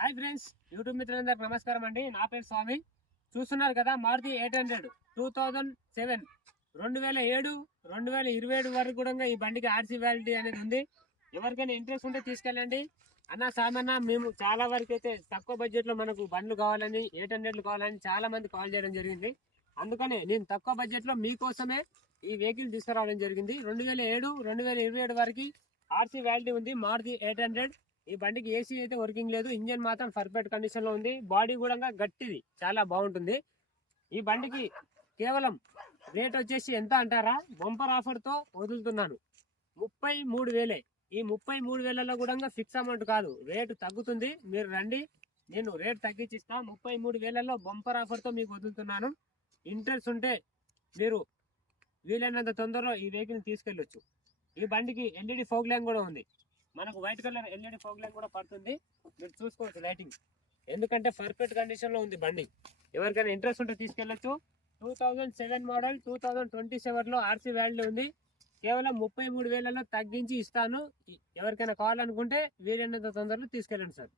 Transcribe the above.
Hi friends, YouTube మిత్రులందరికి నమస్కారం అండి. నా పేరు స్వామి. చూస్తున్నారు కదా, మారుతి 800 2007 2007 2027 వరకు కూడా ఈ బండికి ఆర్సీ వ్యాలిటీ అనేది ఉంది. ఎవరికైనా ఇంట్రెస్ట్ ఉంటే తీసుకెళ్ళండి. అన్న సామన్న, మేము చాలా వరకు అయితే తక్కువ బడ్జెట్ లో మనకు బండ్లు కావాలని 800 కావాలని చాలా మంది కాల్ చేయడం జరిగింది. అందుకనే నేను తక్కువ బడ్జెట్ లో మీకోసమే ఈ వెహికల్ తీసుకురావడం జరిగింది. 2007 2027 వరకు ఆర్సీ వ్యాలిటీ ఉంది మారుతి 800. ఈ బండికి ఏసీ అయితే వర్కింగ్ లేదు, ఇంజన్ మాత్రం పర్ఫెక్ట్ కండిషన్ లో ఉంది. బాడీ కూడా గట్టిది, చాలా బాగుంటుంది. ఈ బండికి కేవలం రేట్ వచ్చేసి ఎంత అంటారా, బంపర్ ఆఫర్ తో వదులుతున్నాను 33,000. ఈ 33,000లో కూడా ఫిక్స్ అమౌంట్ కాదు, రేటు తగ్గుతుంది. మీరు రండి, నేను రేట్ తగ్గించిస్తా. 33,000లో బంపర్ ఆఫర్ తో మీకు వదులుతున్నాను. ఇంట్రెస్ట్ ఉంటే మీరు వీలైనంత తొందరలో ఈ వెహికల్ తీసుకెళ్ళొచ్చు. ఈ బండికి ఎల్ఈడి ఫోగ్ ల్యాంప్ కూడా ఉంది. మనకు white colour LED fog lamp కూడా పడుతుంది. మీరు చూసుకోవచ్చు లైటింగ్, ఎందుకంటే పర్ఫెక్ట్ కండిషన్ లో ఉంది బండి. ఎవరికైనా ఇంట్రెస్ట్ ఉంటే తీసుకెళ్ళొచ్చు. 2007 మోడల్ 2027లో ఆర్సీ వాల్యూ ఉంది. కేవలం 33,000లో తగ్గించి ఇస్తాను. ఎవరికైనా కావాలనుకుంటే వీలైనంత తొందరలో తీసుకెళ్ళండి సార్.